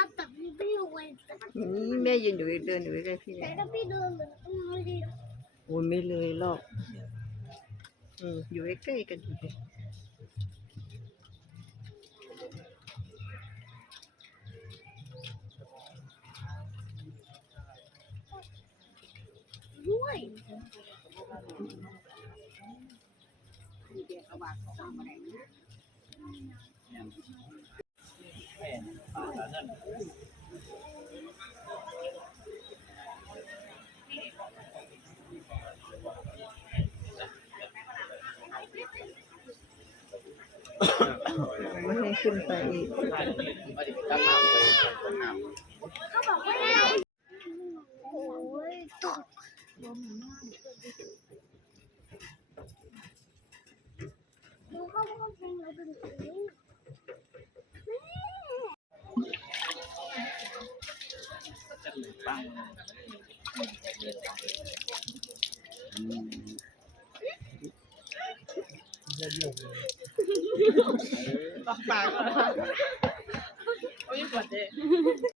าพแต่พี่รวยนี่แม่ยืนอยู่เดินอยู่ใกล้พี่แต่ถ้าพี่เดินเหมือนไม่ดี โอ้ยไม่เลยหรอกอยู่ใกล้ๆกันอยู่ด้วยไม่ให้ขึ้นไปอีกก็บอกว่าโอ้ยตกดูเขาพูดเพลงเราเป็นผีปากโอ้ยปวดเด้